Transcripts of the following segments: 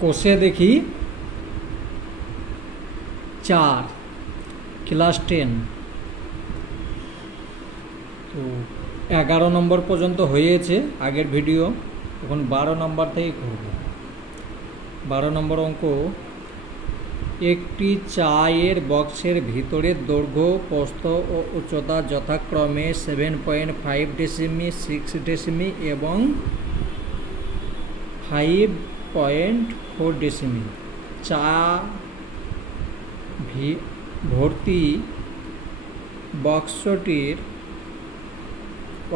কোষে দেখি 4 ক্লাস 10। তো 11 নম্বর পর্যন্ত হয়েছে আগের ভিডিও, এখন 12 নম্বর থেকে করব। 12 নম্বর অঙ্ক, একটি চায়ের বক্সের ভিতরের দৈর্ঘ্য, প্রস্থ ও উচ্চতা যথাক্রমে 7.5 ডেসিমি, 6 ডেসিমি এবং 5.4 ডেসিমি। চা ভর্তি বক্সটির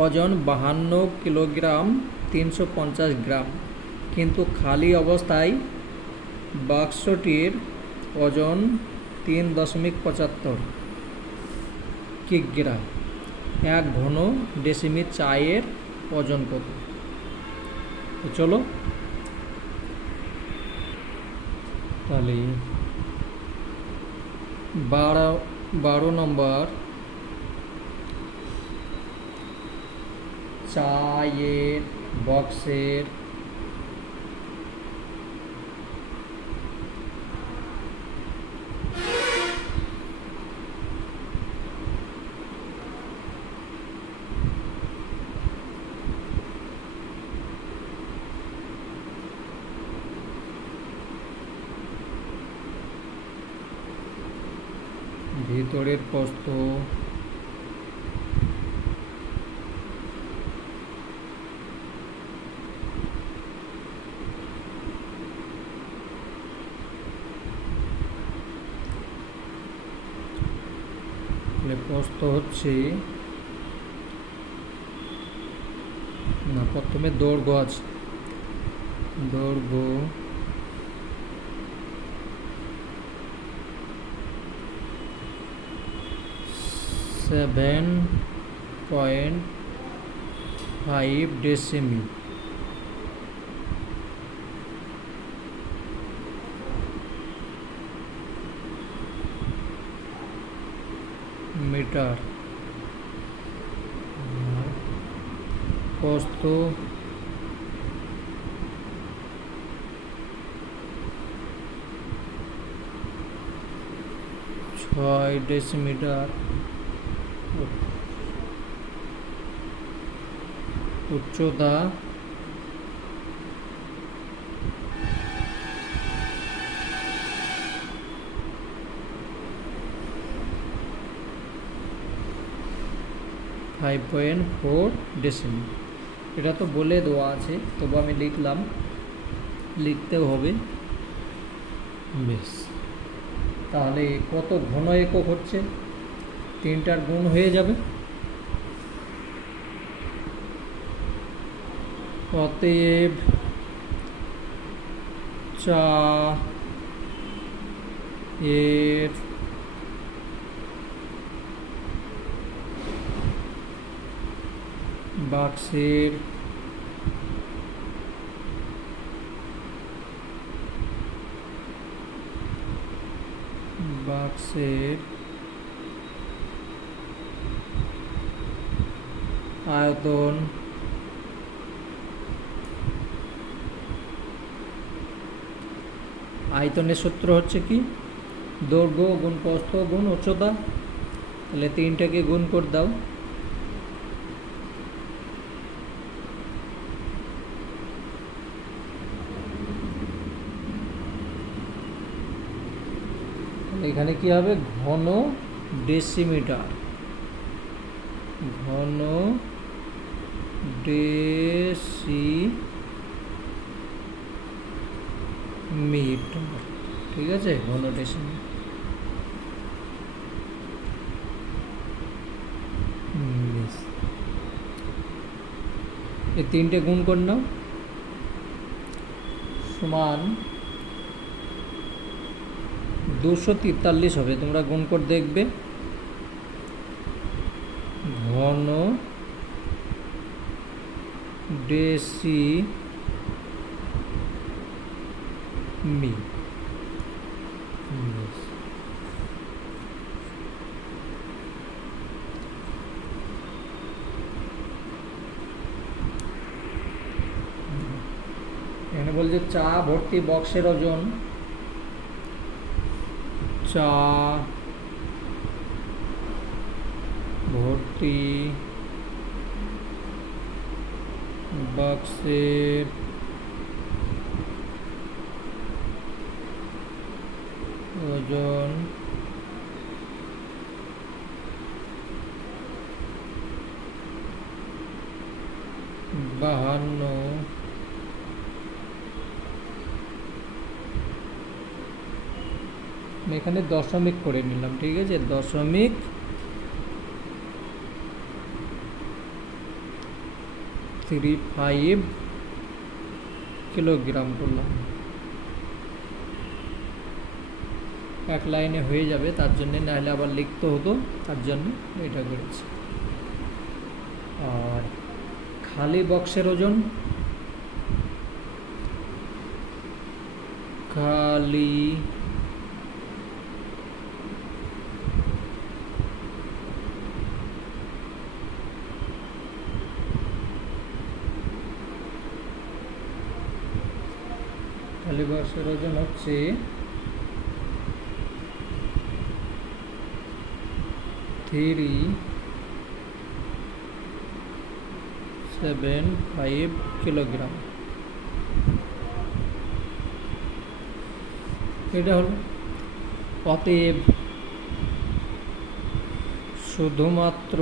ওজন 52 কিলোগ্রাম 350 গ্রাম, কিন্তু খালি অবস্থায় বাক্সটির ওজন 3.75 কিগ্রা। 1 ঘন ডেসিমি চায়ের ওজন কত? তো চলো তাহলে 12 নম্বর, চায়ের বক্সের ভিতরের প্রস্থ প্রস্থ হচ্ছে না, প্রথমে দৈর্ঘ্য আছে, দৈর্ঘ্য 7.5 ডেসিমি, মিটার। প্রস্থ 6 ডেসিমিটার, উচ্চতা 5.4 ডেসিমি। এটা তো বলে দেওয়া আছে, তবু আমি লিখলাম, লিখতেও হবে। বেশ, তাহলে কত ঘন একক হচ্ছে? 3টার গুণ হয়ে যাবে। অতএব চা এর বাক্সের আয়তন আয়তনের সূত্র হচ্ছে কি? দৈর্ঘ্য গুণ প্রস্থ গুণ উচ্চতা। তাহলে 3টাকে গুণ করে দাও। এখানে কি হবে? ঘন ডেসিমিটার, ঘন ডেসিমিটার। ঠিক আছে, ঘন ডেসিমিটার। এই 3টে গুণ করে নাও, সমান 243 হবে। তোমরা গুণ করে দেখবে। ঘন ডেসিমি। এখানে বলছে চা ভর্তি বক্সের ওজন, চা ভর্তি বক্সের ওজন 52 এখানে দশমিক করে নিলাম, ঠিক আছে, 0.35 কিলোগ্রাম করলাম। এক লাইনে হয়ে যাবে, তার জন্যে, নাহলে আবার লিখতে হতো, তার জন্য এটা করেছি। আর খালি বক্সের ওজন, খালি বক্সের ওজন হচ্ছে 375 কিলোগ্রাম। এটা হলো, অতএব শুধুমাত্র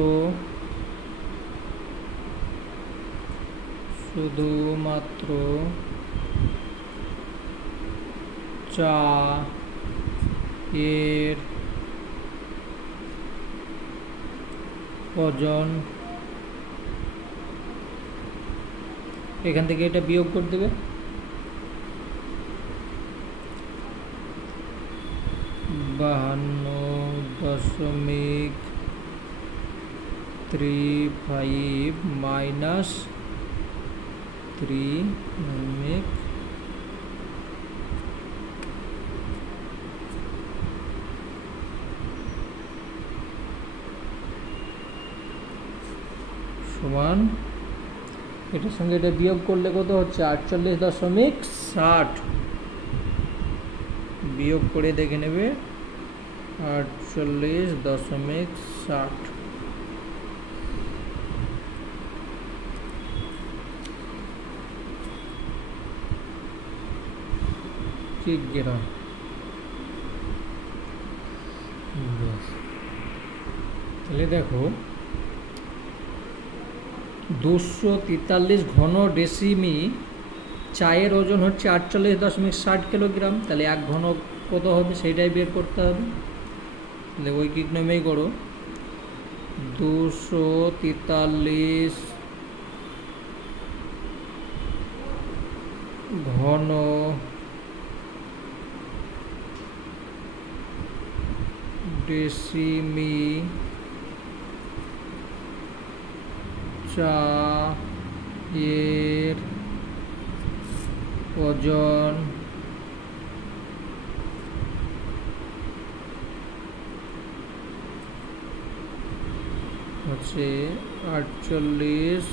চা এর ওজন, এখান থেকে এটা বিয়োগ করে দেবে, 52.35 মাইনাস 3 সমান, এটার সঙ্গে এটা বিয়োগ করলে কত হচ্ছে 48.60, বিয়োগ করে দেখে নেবে 48.60। গ্রাম। তাহলে দেখো 243 ঘন ডেসিমি চায়ের ওজন হচ্ছে 48.60 কিলোগ্রাম। তাহলে 1 ঘন কত হবে সেটাই বের করতে হবে। তাহলে ঐকিক নেমেই করো, 243 ঘন ডেসিমি চা এর ওজন হচ্ছে 48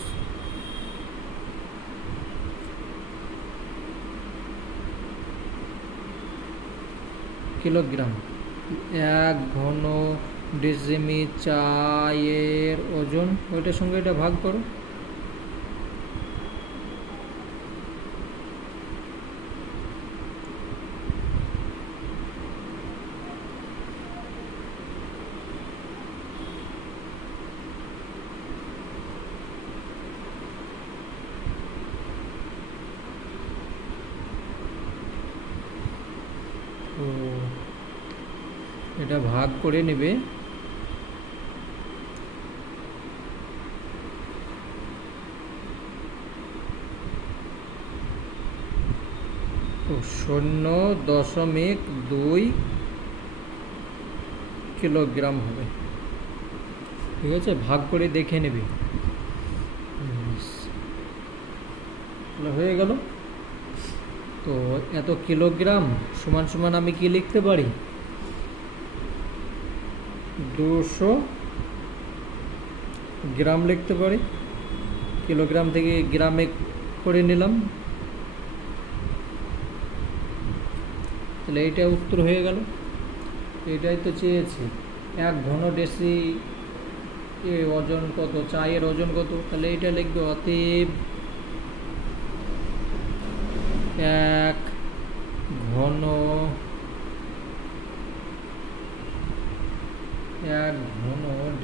কিলোগ্রাম। 1 ঘন ডেসিমি চায়ের ওজন, ওইটার সঙ্গে এটা ভাগ করো, এটা ভাগ করে নেবে, তো 0.2 কিলোগ্রাম হবে। ঠিক আছে, ভাগ করে দেখে নেবে, হয়ে গেল। তো এত কিলোগ্রাম সমান সমান আমি কি লিখতে পারি, 200 গ্রাম লিখতে পারি। কিলোগ্রাম থেকে গ্রামে করে নিলাম, তাহলে এইটা উত্তর হয়ে গেল, এটাই তো চেয়েছি। 1 ঘন ডেসি এ ওজন কত, চায়ের ওজন কত, তাহলে এইটা লিখবে অতএব 1 ঘন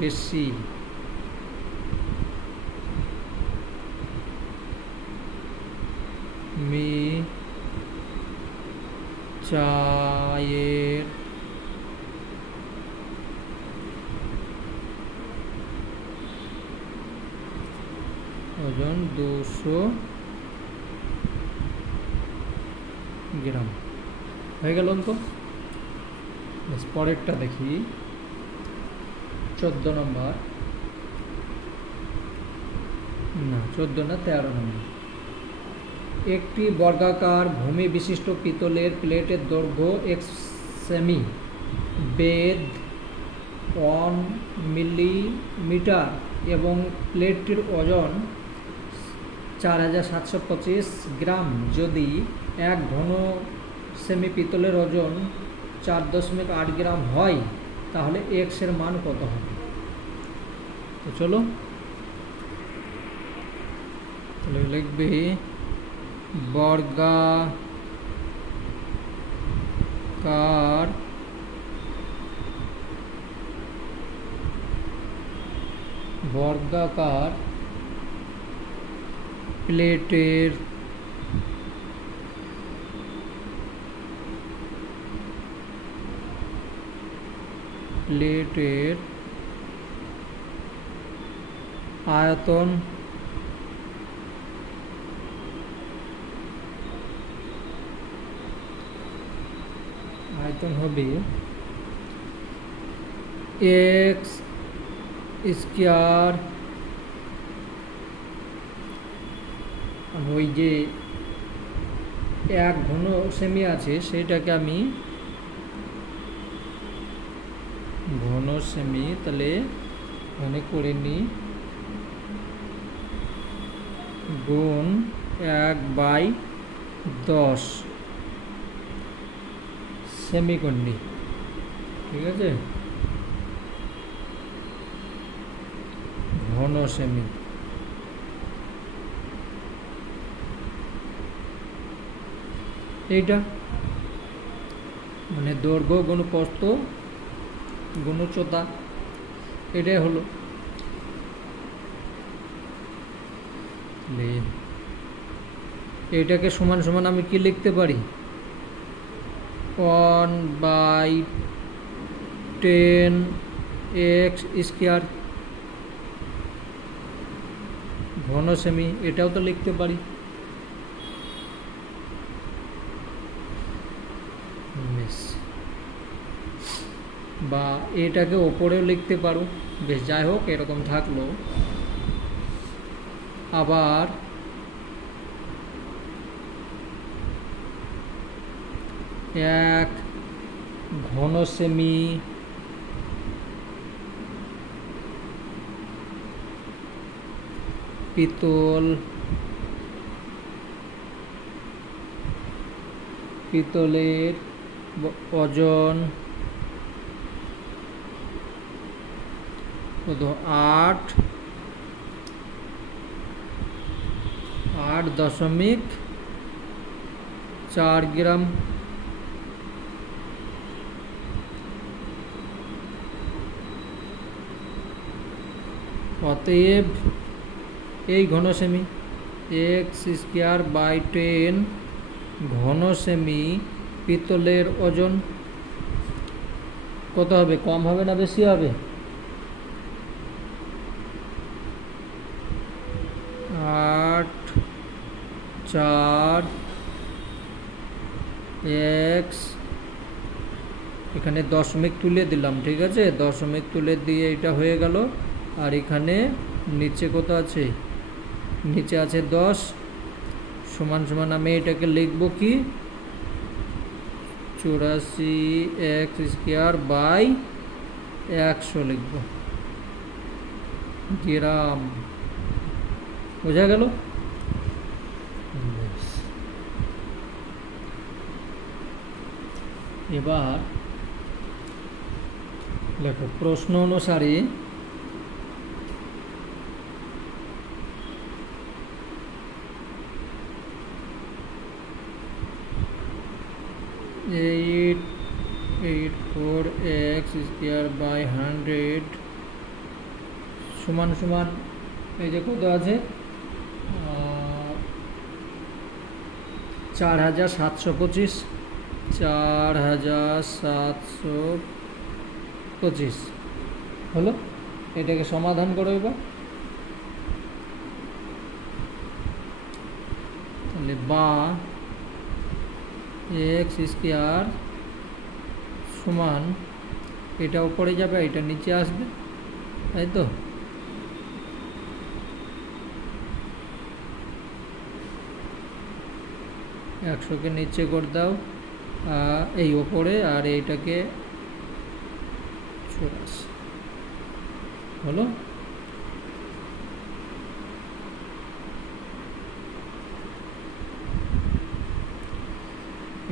ডেসি মি চায়ের ওজন 200 গ্রাম। হয়ে গেল অঙ্ক। পরেরটা দেখি, 14 নম্বর, না 14 না 13 নম্বর। একটি বর্গাকার ভূমি বিশিষ্ট পিতলের প্লেটের দৈর্ঘ্য 1 সেমি, বেধ 1 মিলিমিটার এবং প্লেটটির ওজন 4725 গ্রাম। যদি 1 ঘন সেমি পিতলের ওজন 4.8 গ্রাম হয়, তাহলে এক্স এর মান কত হবে? তো চলো তাহলে লিখবে বর্গাকার প্লেটের আয়তন হবে এক্স স্কয়ার, ওই যে 1 ঘন সেমি আছে সেটাকে আমি ঘন সেমি তাহলে মনে করে নিই, গুণ 1/10 সেমিকন্ডি, ঠিক আছে, ঘন সেমি। এইটা মানে দৈর্ঘ্য গুণ প্রস্থ গুণ উচ্চতা, এটাই হলো। এটাকে সমান সমান আমি কি লিখতে পারি, 1/10 এক্স স্কয়ার ঘন সেমি, এটাও তো লিখতে পারি। বা এটাকে ওপরেও লিখতে পারো, বেশ যাই হোক এরকম থাকলো। আবার 1 ঘন সেমি পিতলের ওজন 8.4 গ্রাম। অতএব এই ঘন সেমি এক্স স্কয়ার বাই 10 ঘন সেমি পিতলের ওজন কত হবে, কম হবে না বেশি হবে? 8/4 এক্স, এখানে দশমিক তুলে দিলাম, ঠিক আছে, দশমিক তুলে দিয়ে এটা হয়ে গেল। আর এখানে নিচে কত আছে, নিচে আছে 10 সমান সমান আমি এটাকে লিখব কি 84 এক্স স্কয়ার বাই 100 লিখব গ্রাম। বোঝা গেল? এবার দেখো প্রশ্ন অনুসারে এইট 4x স্কোয়ার বাই 100 সমান সমান এই যে কত আছে 4725 4725 হলো। এটাকে সমাধান করো এবার। তাহলে বা এক্স স্কোয়ার সমান এটা উপরে যাবে, এটা নিচে আসবে, তাই তো? একশোকে নিচে করে দাও এই ওপরে, আর এইটাকে 84 হলো।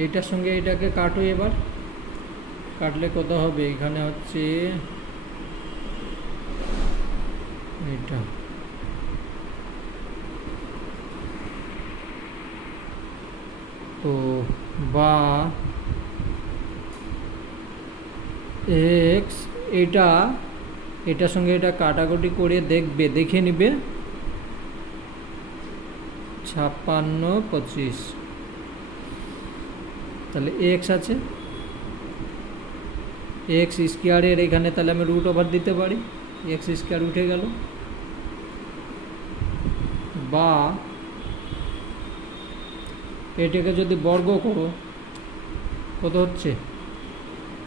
এইটার সঙ্গে এটাকে কাটো এবার। কাটলে কত হবে? এখানে হচ্ছে এটা তো বা এক্স এটার সঙ্গে এটা কাটাকুটি করে দেখে নিবে 5625। তাহলে এক্স আছে, এক্স স্কোয়ারের এখানে তাহলে আমি রুট ওভার দিতে পারি, এক্স স্কোয়ার উঠে গেল। বা এটাকে যদি বর্গ করো কত হচ্ছে,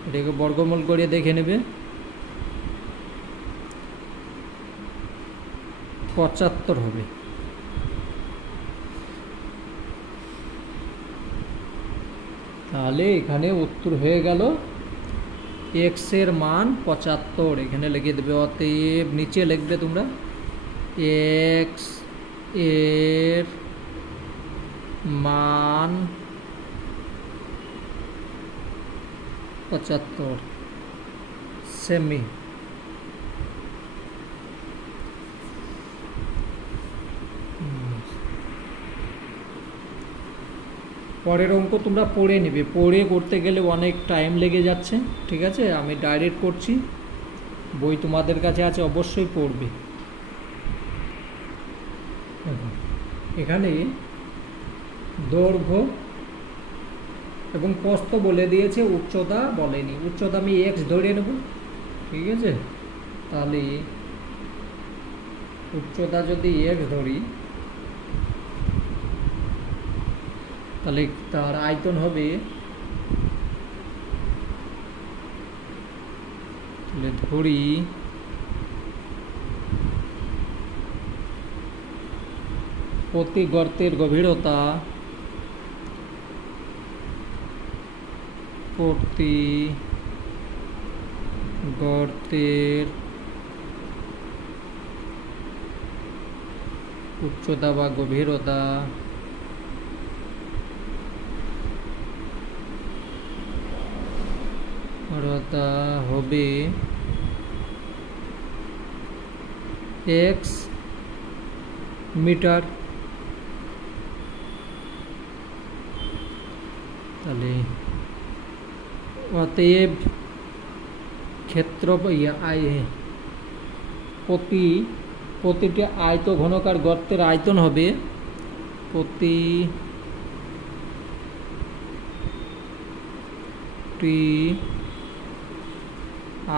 এটাকে বর্গমূল করে দেখে নেবে 75 হবে। তাহলে এখানে উত্তর হয়ে গেল এক্স এর মান 75। এখানে লিখে দেবে, অতএব নিচে লিখবে তোমরা এক্স এর মান 75 সেমি। পরের অঙ্ক তোমরা পড়ে নেবে, পড়ে করতে গেলে অনেক টাইম লেগে যাচ্ছে, ঠিক আছে? আমি ডাইরেক্ট করছি, বই তোমাদের কাছে আছে, অবশ্যই পড়বে। এখানে দৈর্ঘ্য এবং প্রস্থ বলে দিয়েছে, উচ্চতা বলেনি। উচ্চতা আমি এক্স ধরে নেব, ঠিক আছে? তাহলে উচ্চতা যদি এক্স ধরি তাহলে তার আয়তন হবে, তাহলে ধরি প্রতি গর্তের গভীরতা, প্রতি গর্তের উচ্চতা বা গভীরতা হবে এক্স মিটার। তাহলে অতএব ক্ষেত্র প্রতিটি আয়ত ঘনকার গর্তের আয়তন হবে প্রতিটি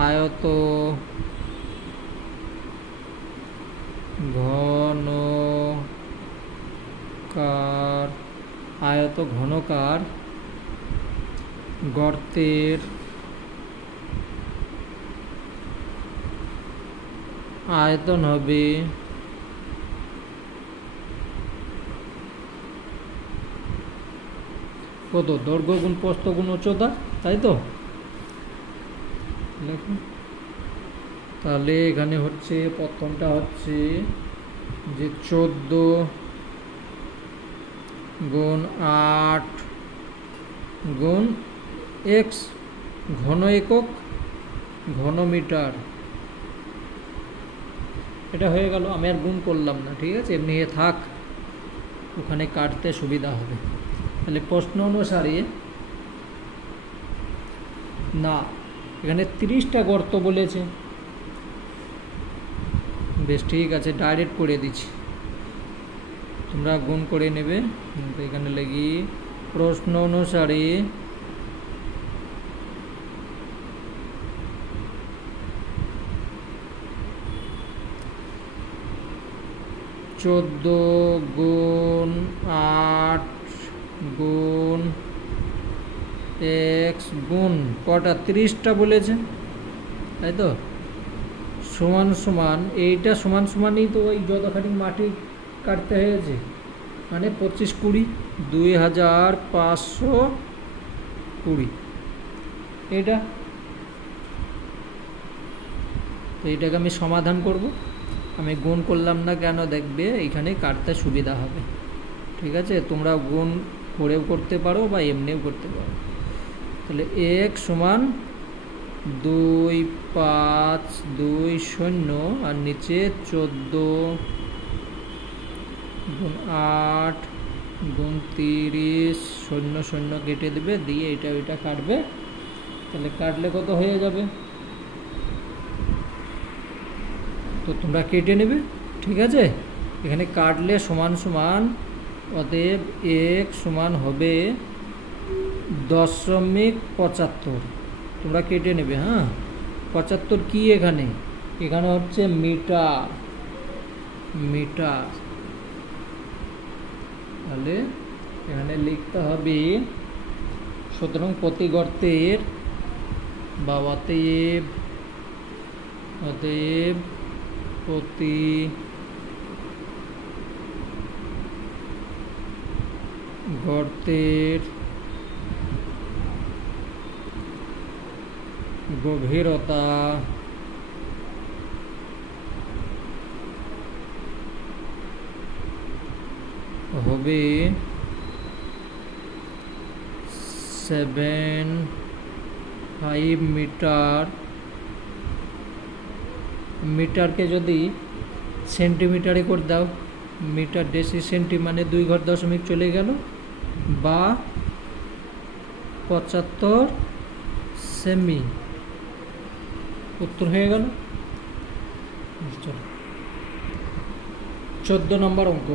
আয়ত ঘনকার গর্তের আয়তন হবে কত? দৈর্ঘ্য গুণ প্রস্থ গুণ উচ্চতা, তাই তো? তাহলে এখানে হচ্ছে প্রথমটা হচ্ছে যে 14 গুণ 8 গুণ এক্স ঘন একক ঘনমিটার। এটা হয়ে গেল, আমি আর গুণ করলাম না, ঠিক আছে, এমনি থাক, ওখানে কাটতে সুবিধা হবে। তাহলে প্রশ্ন অনুসারে না, এখানে 30টা গর্ত বলেছে। বেশ, ঠিক আছে, ডাইরেক্ট করে দিচ্ছি, তোমরা গুণ করে নেবে। এখানে লিখি প্রশ্ন অনুসারে চোদ্দো গুণ 8 গুণ এক্স গুণ কটা 30টা বলেছে, তাই তো, সমান সমান এইটা সমান সমানই তো ওই যতখানি মাটি কাটতে হয়েছে, মানে 25 20 2520 এইটা। তো এইটাকে আমি সমাধান করব, আমি গুণ করলাম না কেন, দেখবে এইখানে কাটতে সুবিধা হবে, ঠিক আছে। তোমরা গুণ করেও করতে পারো বা এমনিও করতে পারো। তাহলে এক সমান 2 5 2 0 আর নিচে 14 গুণ 8 গুণ 30 0 0 কেটে দেবে, দিয়ে এটা ওইটা কাটবে। তাহলে কাটলে কত হয়ে যাবে, তো তোমরা কেটে নেবে, ঠিক আছে। এখানে কাটলে সমান সমান, অতএব এক সমান হবে 10.75। তোমরা কেটে নেবে, হ্যাঁ। 75 কি এখানে, এখানে হচ্ছে মিটার, মিটার। তাহলে এখানে লিখতে হবে, সুতরাং প্রতি গর্তের বা অতএব প্রতি গর্তের গভীরতা হবে 7.5 মিটার। মিটারকে যদি সেন্টিমিটারে করে দাও, মিটার ডেসি সেন্টি মানে 2 ঘর দশমিক চলে গেল, বা 75 সেমি, উত্তর হয়ে গেল। 14 নম্বর অঙ্ক,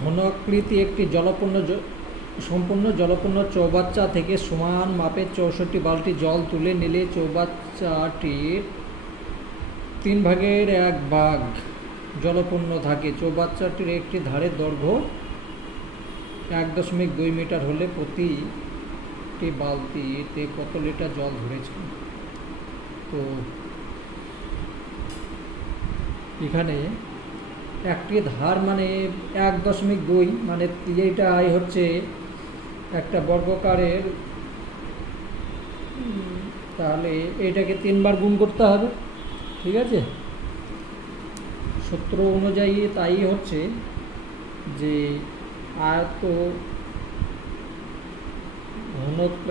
ঘন আকৃতি একটি সম্পূর্ণ জলপূর্ণ চৌবাচ্চা থেকে সমান মাপের 64 বালতি জল তুলে নিলে চৌবাচ্চাটির 3 ভাগের 1 ভাগ জলপূর্ণ থাকে। চৌবাচ্চাটির একটি ধারের দৈর্ঘ্য 1.2 মিটার হলে প্রতিটি বালতিতে কত লিটার জল ধরেছে। তো এখানে একটি ধার মানে 1.2, মানে এইটাই হচ্ছে একটা বর্গকারের, তাহলে এটাকে 3 বার গুণ করতে হবে, ঠিক আছে। সূত্র অনুযায়ী তাই হচ্ছে যে আয়ত ঘনত্ব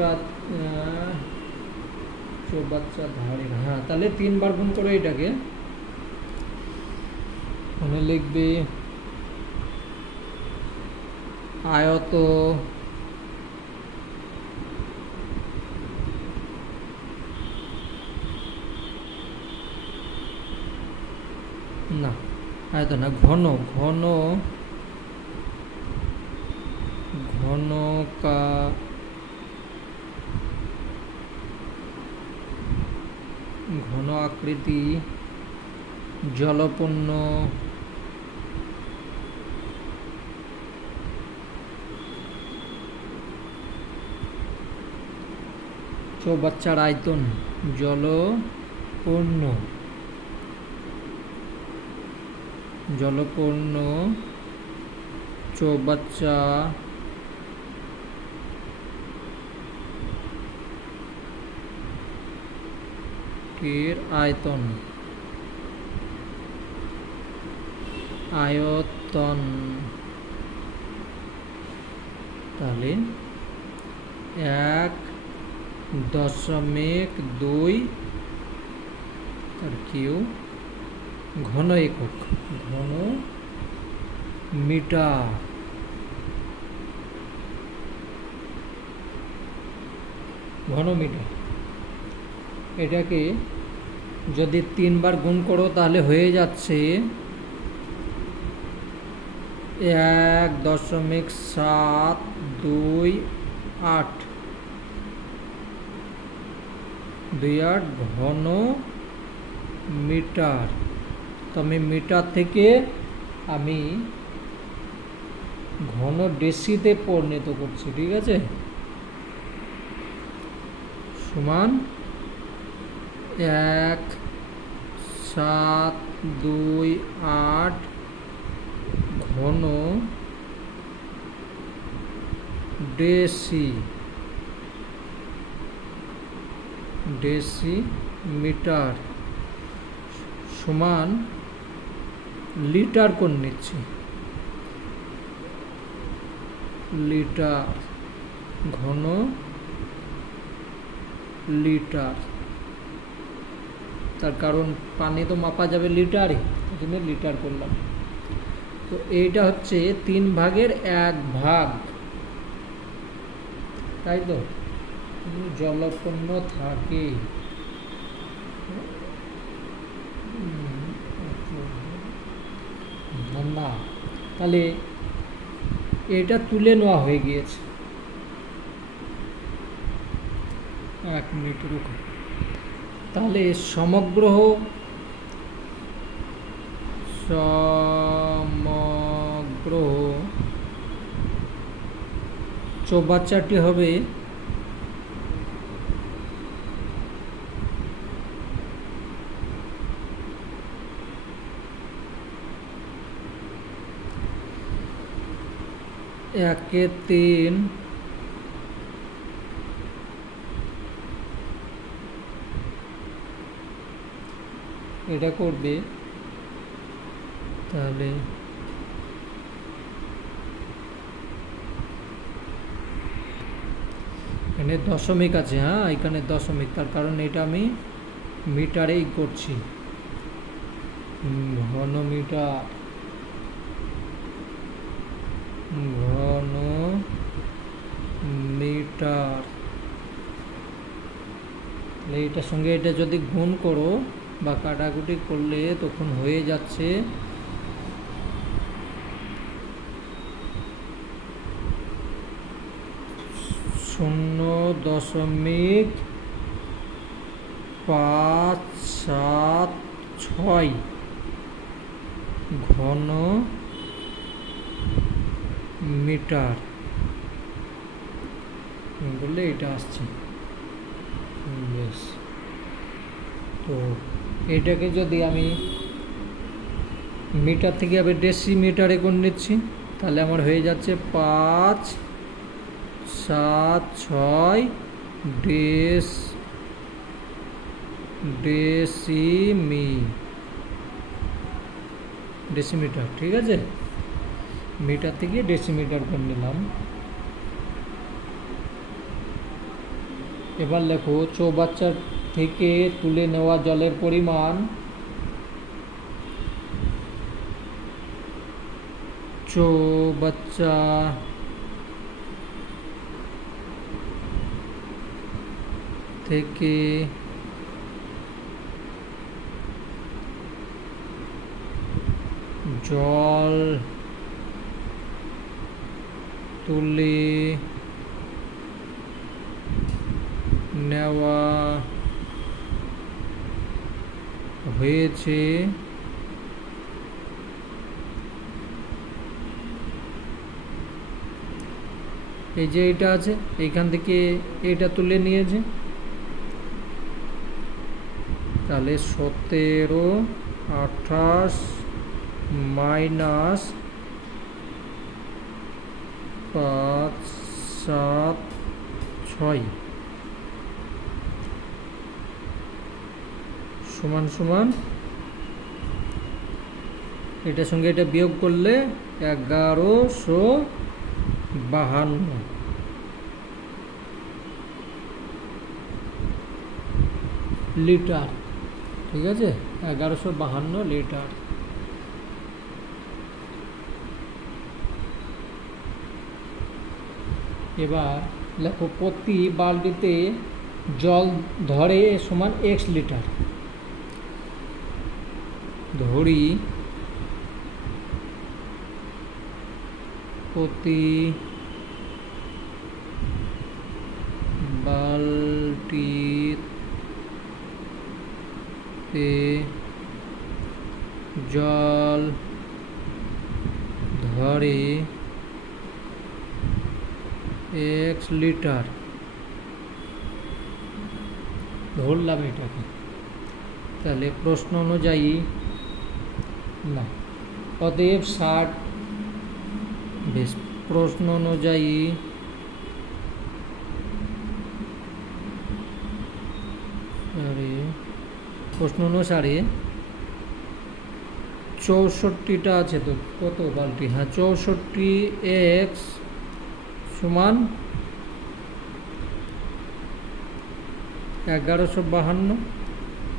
চৌবাচ্চা ধারের, হ্যাঁ, তাহলে 3 বার গুণ করে এটাকে মনে লিখবে আয়ত না, আয়ত না, ঘন ঘন ঘনকা ঘন আকৃতি জলপূর্ণ চৌবাচ্চার আয়তন, জলপূর্ণ চৌবাচ্চা এর আয়তন তাহলে 1.2 তার কিউ ঘন একক, ঘন মিটার। ঘন মিটার এটাকে যদি 3 বার গুণ করো তাহলে হয়ে যাচ্ছে 1.728 28 ঘন মিটার। তো আমি মিটার থেকে আমি ঘন ডেসিতে পরিণত করছি, ঠিক আছে? সমান 1.728 ঘন ডেসিমিটার সমান লিটার কোণ নিচ্ছি, লিটার ঘন লিটার। তার কারণ পানি তো মাপা যাবে লিটারে, এই জন্য লিটার করলাম। তো এইটা হচ্ছে 3 ভাগের 1 ভাগ, তাই তো? জলপূর্ণ থাকে না, তাহলে এটা তুলে নেওয়া হয়ে গিয়েছে। 1 মিনিট রুকো। তাহলে সমগ্র চৌবাচ্চাটি হবে একে 3 এটা করবে, তাহলে এখানে দশমিক আছে, হ্যাঁ এখানে দশমিক, তার কারণ এটা আমি মিটারেই করছি। ঘন মিটার, ঘন মিটার। এইটার সঙ্গে এটা যদি গুণ করো বা কাটাকুটি করলে তখন হয়ে যাচ্ছে 0.576 ঘন মিটার বললে এটা আসছে। বেশ, তো এটাকে যদি আমি মিটার থেকে আবার ডেসিমিটারে করে নিচ্ছি, তাহলে আমার হয়ে যাচ্ছে 576 ডেসিমিটার, ঠিক আছে? মিটার থেকে ডেসিমিটার করে নিলাম। এবার লেখো চৌবাচ্চা থেকে তুলে নেওয়া জলের পরিমাণ চৌবাচ্চা থেকে জল তুলে নেওয়া হয়েছে এই যে এটা আছে, এইখান থেকে এটা তুলে নিয়েছে, তাহলে 17 28 মাইনাস 576 সমান সমান এটার সঙ্গে এটা বিয়োগ করলে 1152। লিটার, ঠিক আছে, 1152 লিটার। এবার লেখো প্রতি বালতিতে জল ধরে সমান x লিটার। ধরি প্রতি বালতিতে জল ধরে x লিটার। ধরলাম এটাকে, তাহলে প্রশ্ন অনুযায়ী না, অতএব 60 বেশ, প্রশ্ন অনুযায়ী প্রশ্ন অনুসারে 64টা আছে, তো কত বালতি? হ্যাঁ, 64x সমান 1152,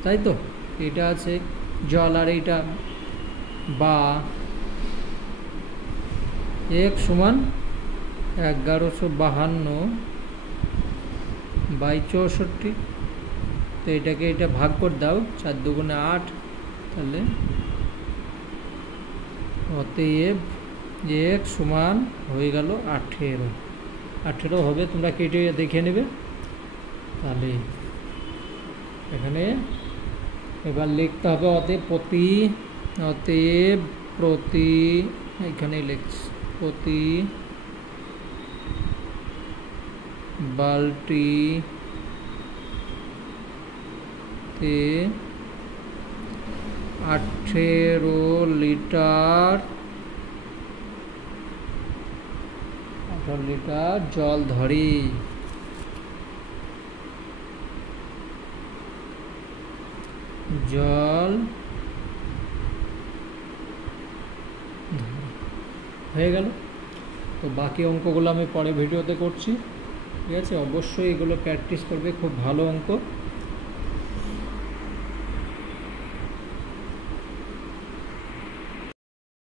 তাই তো? এটা আছে জল, আর এইটা বা x সমান 1152 বাই 64। তো এটাকে এটা ভাগ করে দাও, 4 দুগুণে 8, তাহলে অতএব x সমান হয়ে গেল 18 হবে। তোমরা কেটে দেখে নেবে। তাহলে এখানে এবার লিখতে হবে অতএব প্রতি এখানে লিখছি প্রতি বালতিতে 18 লিটার জল ধরি। হয়ে গেল। তো বাকি অঙ্কগুলো আমি পরে ভিডিওতে করছি, ঠিক আছে? অবশ্যই এগুলো প্র্যাকটিস করবে, খুব ভালো অঙ্ক।